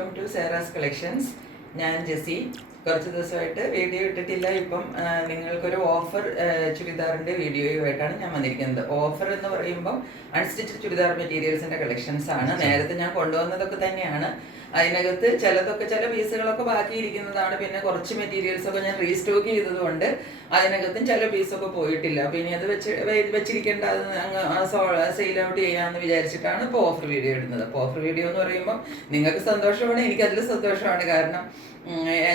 Welcome to സേറാസ് collections. ഞാൻ ജെസി. കുറച്ച് ദിവസമായിട്ട് വീഡിയോ ഇട്ടിട്ടില്ല. ഇപ്പം നിങ്ങൾക്കൊരു ഓഫർ ചുരിദാറിൻ്റെ വീഡിയോയുമായിട്ടാണ് ഞാൻ വന്നിരിക്കുന്നത്. ഓഫർ എന്ന് പറയുമ്പം അൺസ്റ്റിച്ച്ഡ് ചുരിദാർ മെറ്റീരിയൽസിൻ്റെ കളക്ഷൻസ് ആണ്. നേരത്തെ ഞാൻ കൊണ്ടുവന്നതൊക്കെ തന്നെയാണ്. അതിനകത്ത് ചില പീസുകളൊക്കെ ബാക്കിയിരിക്കുന്നതാണ്. പിന്നെ കുറച്ച് മെറ്റീരിയൽസൊക്കെ ഞാൻ റീസ്റ്റോക്ക് ചെയ്തതുകൊണ്ട് അതിനകത്തും ചില പീസൊക്കെ പോയിട്ടില്ല. അപ്പോൾ ഇനി അത് വെച്ചിരിക്കേണ്ട, അത് അങ്ങ് സെയിൽ ഔട്ട് ചെയ്യാമെന്ന് വിചാരിച്ചിട്ടാണ് ഇപ്പോൾ ഓഫർ വീഡിയോ ഇടുന്നത്. അപ്പോൾ ഓഫർ വീഡിയോ എന്ന് പറയുമ്പോൾ നിങ്ങൾക്ക് സന്തോഷമാണ്, എനിക്കതിൽ സന്തോഷമാണ്. കാരണം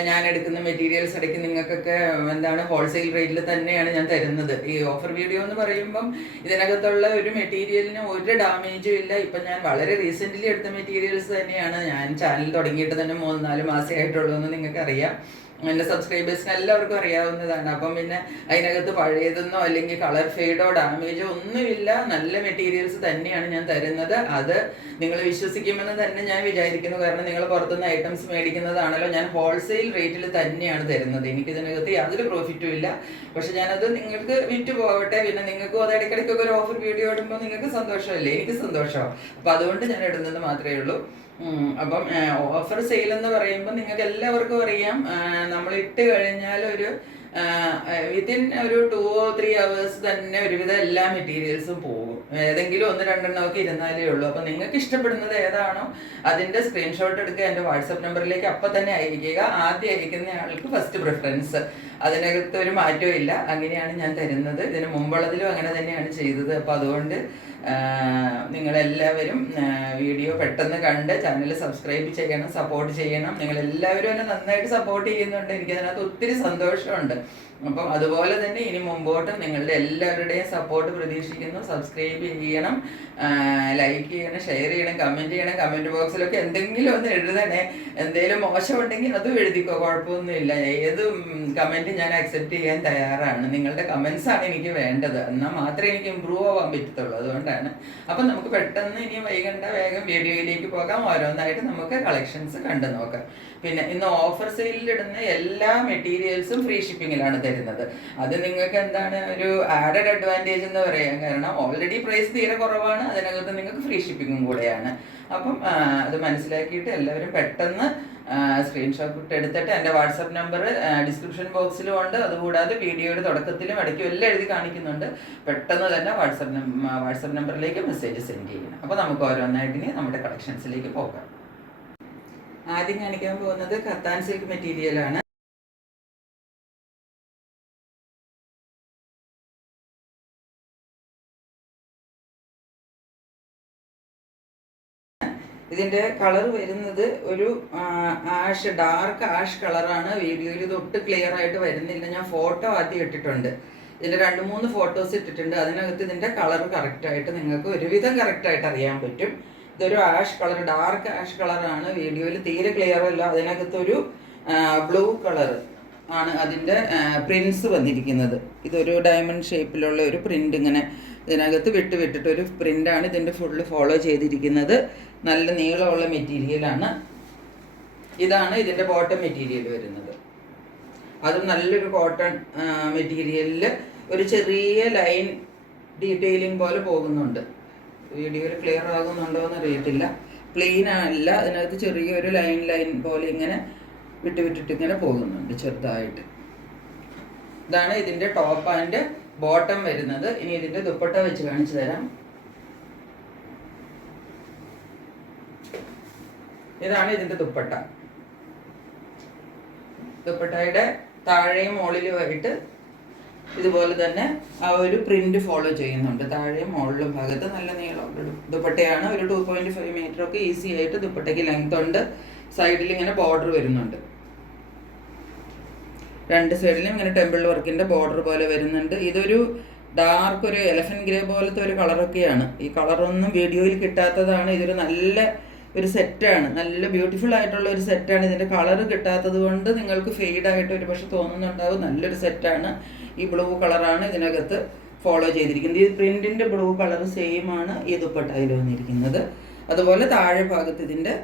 ഞാൻ എടുക്കുന്ന മെറ്റീരിയൽസ് ഇടയ്ക്ക് നിങ്ങൾക്കൊക്കെ ഹോൾസെയിൽ റേറ്റിൽ തന്നെയാണ് ഞാൻ തരുന്നത്. ഈ ഓഫർ വീഡിയോ എന്ന് പറയുമ്പം ഇതിനകത്തുള്ള ഒരു മെറ്റീരിയലിന് ഒരു ഡാമേജും ഇല്ല. ഇപ്പം ഞാൻ വളരെ റീസെൻ്റ്ലി എടുത്ത മെറ്റീരിയൽസ് തന്നെയാണ്. ഞാൻ ചാനൽ തുടങ്ങിയിട്ട് തന്നെ 3-4 മാസമേ ആയിട്ടുള്ളൂ എന്ന് നിങ്ങൾക്കറിയാം. എൻ്റെ സബ്സ്ക്രൈബേഴ്സിന് എല്ലാവർക്കും അറിയാവുന്നതാണ്. അപ്പം പിന്നെ അതിനകത്ത് പഴയതെന്നോ അല്ലെങ്കിൽ കളർ ഫെയ്ഡോ ഡാമേജോ ഒന്നുമില്ല. നല്ല മെറ്റീരിയൽസ് തന്നെയാണ് ഞാൻ തരുന്നത്. അത് നിങ്ങൾ വിശ്വസിക്കുമെന്ന് തന്നെ ഞാൻ വിചാരിക്കുന്നു. കാരണം നിങ്ങൾ പുറത്തുനിന്ന് ഐറ്റംസ് മേടിക്കുന്നതാണല്ലോ. ഞാൻ ഹോൾസെയിൽ റേറ്റിൽ തന്നെയാണ് തരുന്നത്. എനിക്കിതിനകത്ത് യാതൊരു പ്രോഫിറ്റും ഇല്ല. പക്ഷെ ഞാനത് നിങ്ങൾക്ക് വിറ്റ് പോകട്ടെ. പിന്നെ നിങ്ങൾക്കും അത് ഇടയ്ക്കിടയ്ക്കൊക്കെ ഒരു ഓഫർ വീഡിയോ ഇടുമ്പോൾ നിങ്ങൾക്ക് സന്തോഷമല്ലേ, എനിക്ക് സന്തോഷമാണ്. അപ്പം അതുകൊണ്ട് ഞാൻ ഇടുന്നത് മാത്രമേ ഉള്ളൂ. അപ്പം ഓഫർ സെയിൽ എന്ന് പറയുമ്പോൾ നിങ്ങൾക്ക് എല്ലാവർക്കും അറിയാം, നമ്മൾ ഇട്ട് കഴിഞ്ഞാൽ ഒരു വിത്തിൻ ഒരു 2 or 3 hours തന്നെ ഒരുവിധം എല്ലാ മെറ്റീരിയൽസും പോകും. ഏതെങ്കിലും 1-2 ഇരുന്നാലേ ഉള്ളൂ. അപ്പം നിങ്ങൾക്ക് ഇഷ്ടപ്പെടുന്നത് ഏതാണോ അതിൻ്റെ സ്ക്രീൻഷോട്ട് എടുക്കുക, എൻ്റെ വാട്സപ്പ് നമ്പറിലേക്ക് അപ്പം തന്നെ അയക്കുക. ആദ്യം അയക്കുന്ന ആൾക്ക് ഫസ്റ്റ് പ്രിഫറൻസ്. അതിനകത്ത് ഒരു മാറ്റവും ഇല്ല. അങ്ങനെയാണ് ഞാൻ തരുന്നത്. ഇതിന് മുമ്പുള്ളതിലും അങ്ങനെ തന്നെയാണ് ചെയ്തത്. അപ്പോൾ അതുകൊണ്ട് നിങ്ങളെല്ലാവരും വീഡിയോ പെട്ടെന്ന് കണ്ട് ചാനൽ സബ്സ്ക്രൈബ് ചെയ്യണം, സപ്പോർട്ട് ചെയ്യണം. നിങ്ങളെല്ലാവരും എന്നെ നന്നായിട്ട് സപ്പോർട്ട് ചെയ്യുന്നുണ്ട്. എനിക്കതിനകത്ത് ഒത്തിരി സന്തോഷമുണ്ട്. അപ്പം അതുപോലെ തന്നെ ഇനി മുമ്പോട്ടും നിങ്ങളുടെ എല്ലാവരുടെയും സപ്പോർട്ട് പ്രതീക്ഷിക്കുന്നു. സബ്സ്ക്രൈബ് ചെയ്യണം, ലൈക്ക് ചെയ്യണം, ഷെയർ ചെയ്യണം, കമൻറ്റ് ചെയ്യണം. കമൻറ്റ് ബോക്സിലൊക്കെ എന്തെങ്കിലും ഒന്ന് എഴുതണേ. എന്തെങ്കിലും മോശമുണ്ടെങ്കിൽ അതും എഴുതിക്കോ, കുഴപ്പമൊന്നുമില്ല. ഏത് കമൻറ്റ് ഞാൻ അക്സെപ്റ്റ് ചെയ്യാൻ തയ്യാറാണ്. നിങ്ങളുടെ കമൻസാണ് എനിക്ക് വേണ്ടത്. എന്നാൽ മാത്രമേ എനിക്ക് ഇമ്പ്രൂവ് ആവാൻ പറ്റത്തുള്ളൂ. അതുകൊണ്ടാണ്. അപ്പം നമുക്ക് പെട്ടെന്ന് ഇനി വൈകണ്ട, വേഗം വീഡിയോയിലേക്ക് പോകാം. ഓരോന്നായിട്ട് നമുക്ക് കളക്ഷൻസ് കണ്ടു നോക്കാം. പിന്നെ ഇന്ന് ഓഫർ സെയിലിൽ ഇടുന്ന എല്ലാ മെറ്റീരിയൽസും ഫ്രീ ഷിപ്പിങ്ങിലാണ് തരുന്നത്. അത് നിങ്ങൾക്ക് ഒരു ആഡഡ് അഡ്വാൻറ്റേജ് എന്ന് പറയാം. കാരണം ഓൾറെഡി പ്രൈസ് തീരെ കുറവാണ്, അതിനകത്ത് നിങ്ങൾക്ക് ഫ്രീ ഷിപ്പിങ്ങും കൂടെയാണ്. അപ്പം അത് മനസ്സിലാക്കിയിട്ട് എല്ലാവരും പെട്ടെന്ന് സ്ക്രീൻഷോട്ട് എടുത്തിട്ട് എൻ്റെ വാട്സപ്പ് നമ്പർ ഡിസ്ക്രിപ്ഷൻ ബോക്സിലും ഉണ്ട്. അതുകൂടാതെ വീഡിയോയുടെ തുടക്കത്തിലും ഇടയ്ക്കും എല്ലാം എഴുതി കാണിക്കുന്നുണ്ട്. പെട്ടെന്ന് തന്നെ വാട്സപ്പ് നമ്പറിലേക്ക് മെസ്സേജ് സെൻഡ് ചെയ്യണം. അപ്പോൾ നമുക്ക് ഓരോന്നായിട്ട് ഇനി നമ്മുടെ കളക്ഷൻസിലേക്ക് പോകാം. ആദ്യം കാണിക്കാൻ പോകുന്നത് കത്താൻ സിൽക്ക് മെറ്റീരിയലാണ്. ഇതിൻ്റെ കളർ വരുന്നത് ഒരു ഡാർക്ക് ആഷ് കളറാണ്. വീഡിയോയിൽ തൊട്ട് ക്ലിയർ ആയിട്ട് വരുന്നില്ല. ഞാൻ ഫോട്ടോ ആദ്യം ഇട്ടിട്ടുണ്ട്. ഇതിൻ്റെ 2-3 ഫോട്ടോസ് ഇട്ടിട്ടുണ്ട്. അതിനകത്ത് ഇതിൻ്റെ കളർ കറക്റ്റായിട്ട് നിങ്ങൾക്ക് ഒരുവിധം കറക്റ്റായിട്ട് അറിയാൻ പറ്റും. ഇതൊരു ആഷ് കളർ, ഡാർക്ക് ആഷ് കളറാണ്. വീഡിയോയിൽ തീരെ ക്ലിയർ അല്ല. അതിനകത്തൊരു ബ്ലൂ കളർ ആണ് അതിൻ്റെ പ്രിൻസ് വന്നിരിക്കുന്നത്. ഇതൊരു ഡയമണ്ട് ഷേപ്പിലുള്ള ഒരു പ്രിൻ്റ് ഇങ്ങനെ ഇതിനകത്ത് വിട്ടിട്ടൊരു പ്രിൻ്റാണ് ഇതിൻ്റെ ഫുള്ള് ഫോളോ ചെയ്തിരിക്കുന്നത്. നല്ല നീളമുള്ള മെറ്റീരിയലാണ്. ഇതാണ് ഇതിൻ്റെ ബോട്ടം മെറ്റീരിയൽ വരുന്നത്. അതും നല്ലൊരു കോട്ടൺ മെറ്റീരിയലിൽ ഒരു ചെറിയ ലൈൻ ഡീറ്റെയിലിംഗ് പോലെ പോകുന്നുണ്ട്. വീഡിയോയിൽ ക്ലിയർ ആകുന്നുണ്ടോ എന്ന് അറിയത്തില്ല. പ്ലെയിൻ അല്ല, അതിനകത്ത് ചെറിയൊരു ലൈൻ പോലെ ഇങ്ങനെ വിട്ടിട്ട് ഇങ്ങനെ പോകുന്നുണ്ട് ചെറുതായിട്ട്. ഇതാണ് ഇതിൻ്റെ ടോപ്പ് ആൻഡ് ബോട്ടം വരുന്നത്. ഇനി ഇതിൻ്റെ ദുപ്പട്ട വെച്ച് കാണിച്ചു തരാം. ഇതാണ് ഇതിൻ്റെ ദുപ്പട്ട. ദുപ്പട്ടയുടെ താഴെയും മുകളിലുമായിട്ട് ഇതുപോലെ തന്നെ ആ ഒരു പ്രിന്റ് ഫോളോ ചെയ്യുന്നുണ്ട്. താഴെയും മുകളിലും ഭാഗത്ത് നല്ല നീളമുള്ള ദുപ്പട്ടയാണ്. ഒരു 2.5 മീറ്ററൊക്കെ ഈസി ആയിട്ട് ദുപ്പട്ടയ്ക്ക് ലെങ്ത് ഉണ്ട്. സൈഡിൽ ഇങ്ങനെ ബോർഡർ വരുന്നുണ്ട്. 2 സൈഡിലും ഇങ്ങനെ ടെമ്പിൾ വർക്കിൻ്റെ ബോർഡർ പോലെ വരുന്നുണ്ട്. ഇതൊരു ഡാർക്ക് ഒരു എലഫന്റ് ഗ്രേ പോലത്തെ ഒരു കളറൊക്കെയാണ്. ഈ കളറൊന്നും വീഡിയോയിൽ കിട്ടാത്തതാണ്. ഇതൊരു നല്ല ഒരു സെറ്റാണ്, നല്ല ബ്യൂട്ടിഫുൾ ആയിട്ടുള്ള ഒരു സെറ്റാണ്. ഇതിൻ്റെ കളർ കിട്ടാത്തത് കൊണ്ട് നിങ്ങൾക്ക് ഫെയ്ഡായിട്ട് ഒരു പക്ഷെ തോന്നുന്നുണ്ടാവും. നല്ലൊരു സെറ്റാണ്. ഈ ബ്ലൂ കളറാണ് ഇതിനകത്ത് ഫോളോ ചെയ്തിരിക്കുന്നത്. ഈ പ്രിൻറ്റിൻ്റെ ബ്ലൂ കളർ സെയിം ആണ് ഈ ദുപ്പട്ടയിൽ വന്നിരിക്കുന്നത്. അതുപോലെ താഴെ ഭാഗത്ത് ഇതിൻ്റെ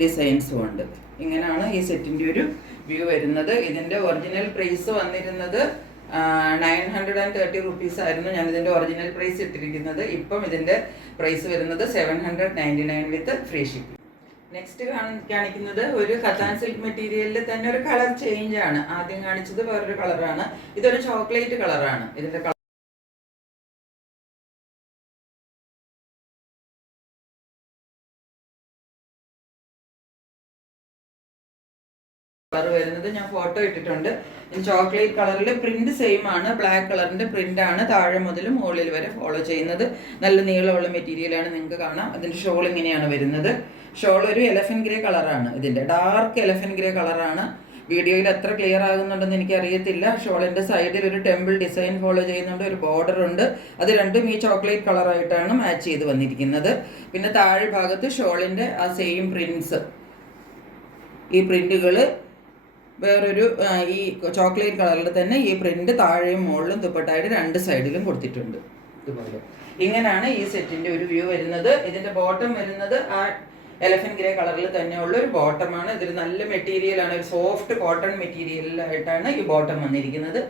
ഡിസൈൻസും ഉണ്ട്. ഇങ്ങനെയാണ് ഈ സെറ്റിൻ്റെ ഒരു വ്യൂ വരുന്നത്. ഇതിൻ്റെ ഒറിജിനൽ പ്രൈസ് വന്നിരുന്നത് 930 rupees ആയിരുന്നു ഞാനിതിൻ്റെ ഒറിജിനൽ പ്രൈസ് ഇട്ടിരിക്കുന്നത്. ഇപ്പം ഇതിൻ്റെ പ്രൈസ് വരുന്നത് 799 വിത്ത് ഫ്രീ ഷിപ്പിംഗ്. നെക്സ്റ്റ് കാണിക്കുന്നത് ഒരു കത്താൻ സിൽക്ക് മെറ്റീരിയലിൽ തന്നെ ഒരു കളർ ചേഞ്ച് ആണ്. ആദ്യം കാണിച്ചത് വേറൊരു കളറാണ്, ഇതൊരു ചോക്ലേറ്റ് കളറാണ്. ഇതിന്റെ കളർ വരുന്നത് ഞാൻ ഫോട്ടോ ഇട്ടിട്ടുണ്ട്. ചോക്ലേറ്റ് കളറിൽ പ്രിന്റ് സെയിം ആണ്, ബ്ലാക്ക് കളറിന്റെ പ്രിന്റ് ആണ് താഴെ മുതൽ മുകളിൽ വരെ ഫോളോ ചെയ്യുന്നത്. നല്ല നീളമുള്ള മെറ്റീരിയലാണ്, നിങ്ങൾക്ക് കാണാം. അതിന്റെ ഷോൾ ഇങ്ങനെയാണ് വരുന്നത്. ഷോൾ ഒരു എലഫന്റ് ഗ്രേ കളറാണ്, ഇതിന്റെ ഡാർക്ക് എലഫന്റ് ഗ്രേ കളറാണ്. വീഡിയോയിൽ എത്ര ക്ലിയർ ആകുന്നുണ്ടെന്ന് എനിക്ക് അറിയത്തില്ല. ഷോളിന്റെ സൈഡിൽ ഒരു ടെമ്പിൾ ഡിസൈൻ ഫോളോ ചെയ്യുന്നുണ്ട്, ഒരു ബോർഡർ ഉണ്ട്. അത് രണ്ടും ഈ ചോക്ലേറ്റ് കളറായിട്ടാണ് മാച്ച് ചെയ്ത് വന്നിരിക്കുന്നത്. പിന്നെ താഴെ ഭാഗത്ത് ഷോളിന്റെ ആ സെയിം പ്രിന്റ്സ്, ഈ പ്രിന്റുകൾ വേറൊരു ഈ ചോക്ലേറ്റ് കളറിൽ തന്നെ ഈ പ്രിന്റ് താഴെയും മുകളിലും ദുപ്പട്ടായുടെ രണ്ട് സൈഡിലും കൊടുത്തിട്ടുണ്ട്. ഇതുപോലെ ഇങ്ങനെയാണ് ഈ സെറ്റിന്റെ ഒരു വ്യൂ വരുന്നത്. ഇതിന്റെ ബോട്ടം വരുന്നത് ആ എലഫന്റ് ഗ്രേ കളറിൽ തന്നെയുള്ള ഒരു ബോട്ടമാണ്. ഇതൊരു നല്ല മെറ്റീരിയലാണ്, ഒരു സോഫ്റ്റ് കോട്ടൺ മെറ്റീരിയലായിട്ടാണ് ഈ ബോട്ടം വന്നിരിക്കുന്നത്.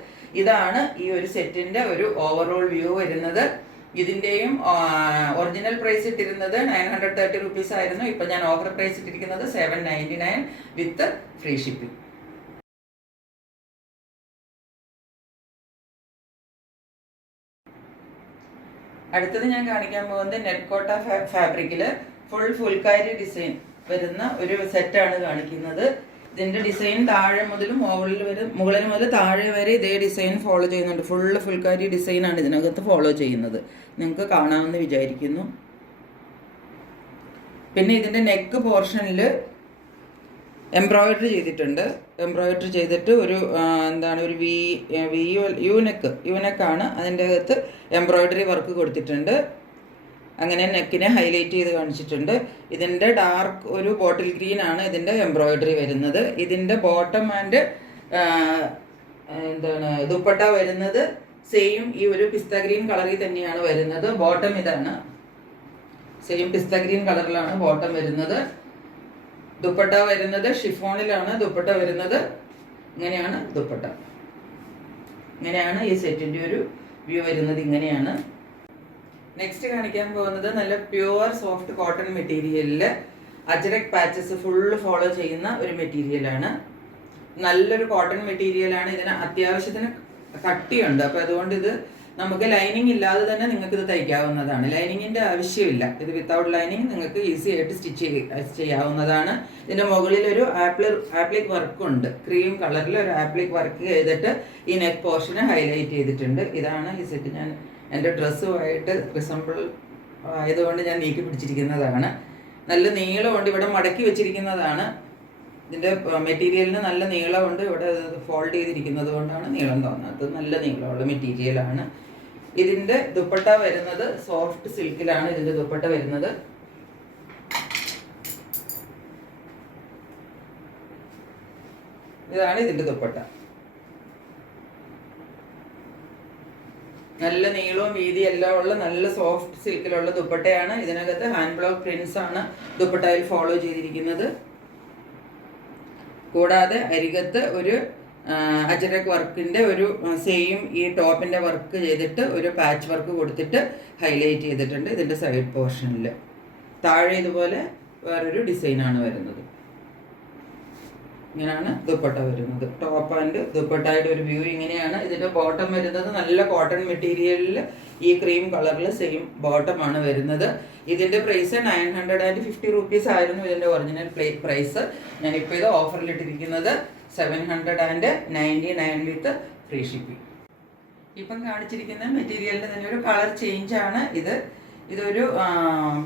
ഇതാണ് ഈ ഒരു സെറ്റിന്റെ ഒരു ഓവറോൾ വ്യൂ വരുന്നത്. ഇതിന്റെയും ഒറിജിനൽ പ്രൈസ് ഇട്ടിരുന്നത് 930 റുപ്പീസ് ആയിരുന്നു. ഇപ്പൊ ഞാൻ ഓഫർ പ്രൈസ് ഇട്ടിരിക്കുന്നത് 799 വിത്ത് ഫ്രീ ഷിപ്പിംഗ്. അടുത്തത് ഞാൻ കാണിക്കാൻ പോകുന്നത് നെറ്റ് കോട്ട ഫാബ്രിക്കിൽ ഫുൾക്കാരി ഡിസൈൻ വരുന്ന ഒരു സെറ്റാണ് കാണിക്കുന്നത്. ഇതിന്റെ ഡിസൈൻ താഴെ മുതൽ മുകളിൽ മുതൽ താഴെ വരെ ഇതേ ഡിസൈൻ ഫോളോ ചെയ്യുന്നുണ്ട്. ഫുൾക്കാരി ഡിസൈൻ ആണ് ഇതിനകത്ത് ഫോളോ ചെയ്യുന്നത്, നിങ്ങൾക്ക് കാണാമെന്ന് വിചാരിക്കുന്നു. പിന്നെ ഇതിന്റെ നെക്ക് പോർഷനിൽ എംബ്രോയിഡറി ചെയ്തിട്ടുണ്ട്. എംബ്രോയിഡറി ചെയ്തിട്ട് ഒരു എന്താണ് ഒരു യൂനെക്കാണ്. അതിൻ്റെ അകത്ത് എംബ്രോയിഡറി വർക്ക് കൊടുത്തിട്ടുണ്ട്. അങ്ങനെ നെക്കിനെ ഹൈലൈറ്റ് ചെയ്ത് കാണിച്ചിട്ടുണ്ട്. ഇതിൻ്റെ ഡാർക്ക് ഒരു ബോട്ടിൽ ഗ്രീൻ ആണ് ഇതിൻ്റെ എംബ്രോയിഡറി വരുന്നത്. ഇതിൻ്റെ ബോട്ടം ആൻഡ് എന്താണ് ദുപ്പട്ട വരുന്നത് സെയിം ഈ ഒരു പിസ്ത ഗ്രീൻ കളറിൽ തന്നെയാണ് വരുന്നത്. ബോട്ടം ഇതാണ്, സെയിം പിസ്ത ഗ്രീൻ കളറിലാണ് ബോട്ടം വരുന്നത്. ദുപ്പട്ട വരുന്നത് ഷിഫോണിലാണ് ദുപ്പട്ട വരുന്നത്. ഇങ്ങനെയാണ് ദുപ്പട്ട. ഇങ്ങനെയാണ് ഈ സെറ്റിന്റെ ഒരു വ്യൂ വരുന്നത്. ഇങ്ങനെയാണ്. നെക്സ്റ്റ് കാണിക്കാൻ പോകുന്നത് നല്ല പ്യുവർ സോഫ്റ്റ് കോട്ടൺ മെറ്റീരിയലില് അജ്രക് പാച്ചസ് ഫുള്ള് ഫോളോ ചെയ്യുന്ന ഒരു മെറ്റീരിയലാണ്. നല്ലൊരു കോട്ടൺ മെറ്റീരിയലാണ്. ഇതിന് അത്യാവശ്യത്തിന് കട്ടിയുണ്ട്. അപ്പോൾ അതുകൊണ്ട് ഇത് നമുക്ക് ലൈനിങ് ഇല്ലാതെ തന്നെ നിങ്ങൾക്ക് ഇത് തയ്ക്കാവുന്നതാണ്. ലൈനിങ്ങിന്റെ ആവശ്യമില്ല. ഇത് വിത്തൗട്ട് ലൈനിങ് നിങ്ങൾക്ക് ഈസി ആയിട്ട് സ്റ്റിച്ച് ചെയ്യാവുന്നതാണ്. ഇതിന്റെ മുകളിൽ ഒരു ആപ്ലിക് വർക്ക് ഉണ്ട്. ക്രീം കളറിൽ ഒരു ആപ്ലിക് വർക്ക് ചെയ്തിട്ട് ഈ നെക്ക് പോർഷന് ഹൈലൈറ്റ് ചെയ്തിട്ടുണ്ട്. ഇതാണ് ഈ സെറ്റ്. ഞാൻ എൻ്റെ ഡ്രസ്സുമായിട്ട് റിസംബിൾ ആയതുകൊണ്ട് ഞാൻ നീക്കി പിടിച്ചിരിക്കുന്നതാണ്. നല്ല നീളമുണ്ട്, ഇവിടെ മടക്കി വെച്ചിരിക്കുന്നതാണ്. ഇതിൻ്റെ മെറ്റീരിയലിന് നല്ല നീളമുണ്ട്. ഇവിടെ ഫോൾഡ് ചെയ്തിരിക്കുന്നത് കൊണ്ടാണ് നീളം തോന്നാത്തത്. നല്ല നീളമുള്ള മെറ്റീരിയലാണ്. ഇതിൻ്റെ ദുപ്പട്ട വരുന്നത് സോഫ്റ്റ് സിൽക്കിലാണ്. ഇതിൻ്റെ ദുപ്പട്ട വരുന്നത് ഇതാണ് ഇതിൻ്റെ ദുപ്പട്ട. നല്ല നീളവും വീതി എല്ലാം ഉള്ള നല്ല സോഫ്റ്റ് സിൽക്കിലുള്ള ദുപ്പട്ടയാണ്. ഇതിനകത്ത് ഹാൻഡ് ബ്ലോക്ക് പ്രിന്റ്സ് ആണ് ദുപ്പട്ടയിൽ ഫോളോ ചെയ്തിരിക്കുന്നത്. കൂടാതെ അരികത്ത് ഒരു അജരക് വർക്കിന്റെ ഒരു സെയിം ഈ ടോപ്പിന്റെ വർക്ക് ചെയ്തിട്ട് ഒരു പാച്ച് വർക്ക് കൊടുത്തിട്ട് ഹൈലൈറ്റ് ചെയ്തിട്ടുണ്ട്. ഇതിന്റെ സൈഡ് പോർഷനിൽ താഴെ ഇതുപോലെ വേറൊരു ഡിസൈനാണ് വരുന്നത്. ഇങ്ങനെയാണ് ദുപ്പട്ട വരുന്നത്. ടോപ്പ് ആൻഡ് ദുപ്പട്ടയുടെ ഒരു വ്യൂ ഇങ്ങനെയാണ്. ഇതിന്റെ ബോട്ടം വരുന്നത് നല്ല കോട്ടൺ മെറ്റീരിയലിൽ ഈ ക്രീം കളറിൽ സെയിം ബോട്ടമാണ് വരുന്നത്. ഇതിന്റെ പ്രൈസ് 950 റുപ്പീസ് ആയിരുന്നു ഇതിന്റെ ഒറിജിനൽ പ്രൈസ്. ഞാനിപ്പോൾ ഇത് ഓഫറിലിട്ടിരിക്കുന്നത് 799 വിത്ത് ഫ്രീ ഷിപ്പിംഗ്. ഇപ്പം കാണിച്ചിരിക്കുന്ന മെറ്റീരിയലിന്റെ തന്നെ ഒരു കളർ ചേഞ്ച് ആണ് ഇത്. ഇതൊരു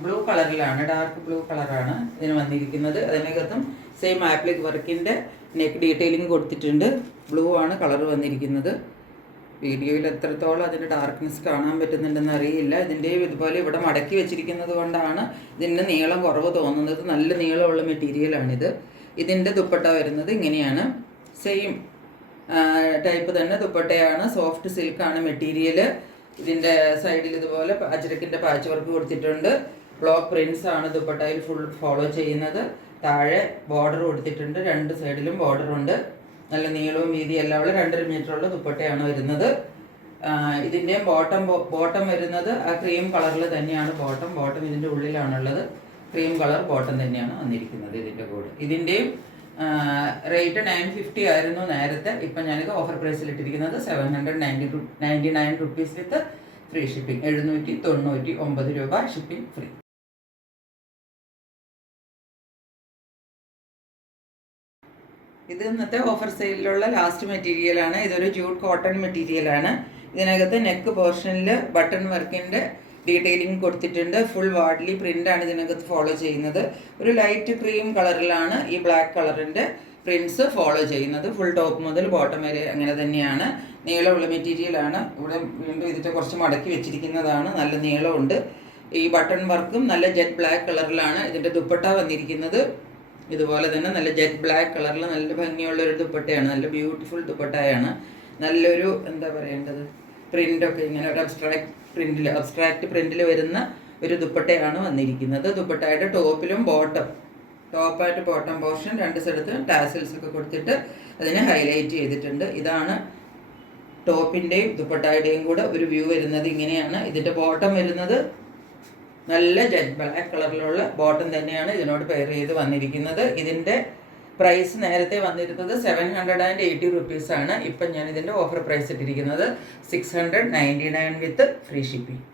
ബ്ലൂ കളറിലാണ്, ഡാർക്ക് ബ്ലൂ കളറാണ് ഇതിന് വന്നിരിക്കുന്നത്. അതിനകത്തും സെയിം ആപ്ലിക് വർക്കിന്റെ നെക്ക് ഡീറ്റെയിലിംഗ് കൊടുത്തിട്ടുണ്ട്. ബ്ലൂ ആണ് കളർ വന്നിരിക്കുന്നത്. വീഡിയോയിൽ എത്രത്തോളം അതിൻ്റെ ഡാർക്ക്നെസ് കാണാൻ പറ്റുന്നുണ്ടെന്ന് അറിയില്ല. ഇതിൻ്റെയും ഇതുപോലെ ഇവിടെ മടക്കി വെച്ചിരിക്കുന്നത് കൊണ്ടാണ് ഇതിൻ്റെ നീളം കുറവ് തോന്നുന്നത്. നല്ല നീളമുള്ള മെറ്റീരിയലാണിത്. ഇതിൻ്റെ ദുപ്പട്ട വരുന്നത് ഇങ്ങനെയാണ്. സെയിം ടൈപ്പ് തന്നെ ദുപ്പട്ടയാണ്. സോഫ്റ്റ് സിൽക്കാണ് മെറ്റീരിയൽ. ഇതിൻ്റെ സൈഡിൽ ഇതുപോലെ അജ്രക്കിൻ്റെ പാച്ച് വർക്ക് കൊടുത്തിട്ടുണ്ട്. ബ്ലോക്ക് പ്രിന്റ്സ് ആണ് ദുപ്പട്ടയിൽ ഫുൾ ഫോളോ ചെയ്യുന്നത്. താഴെ ബോർഡർ കൊടുത്തിട്ടുണ്ട്. രണ്ട് സൈഡിലും ബോർഡർ ഉണ്ട്. നല്ല നീളവും വീതി എല്ലാം ഉള്ള 2.5 മീറ്ററുള്ള ദുപ്പട്ടയാണ് വരുന്നത്. ഇതിൻ്റെയും ബോട്ടം വരുന്നത് ആ ക്രീം കളറിൽ തന്നെയാണ് ബോട്ടം ഇതിൻ്റെ ഉള്ളിലാണുള്ളത്. ക്രീം കളർ ബോട്ടം തന്നെയാണ് വന്നിരിക്കുന്നത് ഇതിൻ്റെ കൂടെ. ഇതിൻ്റെയും റേറ്റ് 950 ആയിരുന്നു നേരത്തെ. ഇപ്പം ഞാനിത് ഓഫർ പ്രൈസിൽ ഇട്ടിരിക്കുന്നത് 799 റുപ്പീസ് വിത്ത് ഫ്രീ ഷിപ്പിംഗ്. 799 രൂപ ഷിപ്പിംഗ് ഫ്രീ. ഇത് ഇന്നത്തെ ഓഫർ സെയിലിലുള്ള ലാസ്റ്റ് മെറ്റീരിയലാണ്. ഇതൊരു ജൂട്ട് കോട്ടൺ മെറ്റീരിയലാണ്. ഇതിനകത്ത് നെക്ക് പോർഷനിൽ ബട്ടൺ വർക്കിൻ്റെ ഡീറ്റെയിലിംഗ് കൊടുത്തിട്ടുണ്ട്. ഫുൾ വാഡ്ലി പ്രിൻ്റാണ് ഇതിനകത്ത് ഫോളോ ചെയ്യുന്നത്. ഒരു ലൈറ്റ് ക്രീം കളറിലാണ് ഈ ബ്ലാക്ക് കളറിൻ്റെ പ്രിൻസ് ഫോളോ ചെയ്യുന്നത്. ഫുൾ ടോപ്പ് മുതൽ ബോട്ടം വരെ അങ്ങനെ തന്നെയാണ്. നീളമുള്ള മെറ്റീരിയലാണ്. ഇവിടെ വീണ്ടും ഇതിൻ്റെ കുറച്ച് മടക്കി വെച്ചിരിക്കുന്നതാണ്. നല്ല നീളമുണ്ട്. ഈ ബട്ടൺ വർക്കും നല്ല ജെറ്റ് ബ്ലാക്ക് കളറിലാണ് ഇതിൻ്റെ ദുപ്പട്ട വന്നിരിക്കുന്നത്. ഇതുപോലെ തന്നെ നല്ല ജെറ്റ് ബ്ലാക്ക് കളറിൽ നല്ല ഭംഗിയുള്ളൊരു ദുപ്പട്ടയാണ്. നല്ല ബ്യൂട്ടിഫുൾ ദുപ്പട്ടയാണ്. നല്ലൊരു എന്താ പറയേണ്ടത്, പ്രിൻ്റൊക്കെ ഇങ്ങനെ ഒരു അബ്സ്ട്രാക്റ്റ് പ്രിൻ്റിൽ വരുന്ന ഒരു ദുപ്പട്ടയാണ് വന്നിരിക്കുന്നത്. ദുപ്പട്ടയുടെ ടോപ്പിലും ടോപ്പായിട്ട് ബോട്ടം പോർഷൻ രണ്ട് സ്ഥലത്ത് ടാസൽസ് ഒക്കെ കൊടുത്തിട്ട് അതിനെ ഹൈലൈറ്റ് ചെയ്തിട്ടുണ്ട്. ഇതാണ് ടോപ്പിൻ്റെയും ദുപ്പട്ടയുടെയും കൂടെ ഒരു വ്യൂ വരുന്നത്. ഇങ്ങനെയാണ്. ഇതിൻ്റെ ബോട്ടം വരുന്നത് നല്ല ജെറ്റ് ബ്ലാക്ക് കളറിലുള്ള ബോട്ടം തന്നെയാണ് ഇതിനോട് പെയർ ചെയ്ത് വന്നിരിക്കുന്നത്. ഇതിൻ്റെ പ്രൈസ് നേരത്തെ വന്നിരുന്നത് 780 റുപ്പീസാണ്. ഇപ്പം ഞാൻ ഇതിൻ്റെ ഓഫർ പ്രൈസ് ഇട്ടിരിക്കുന്നത് 699 വിത്ത് ഫ്രീ ഷിപ്പിംഗ്.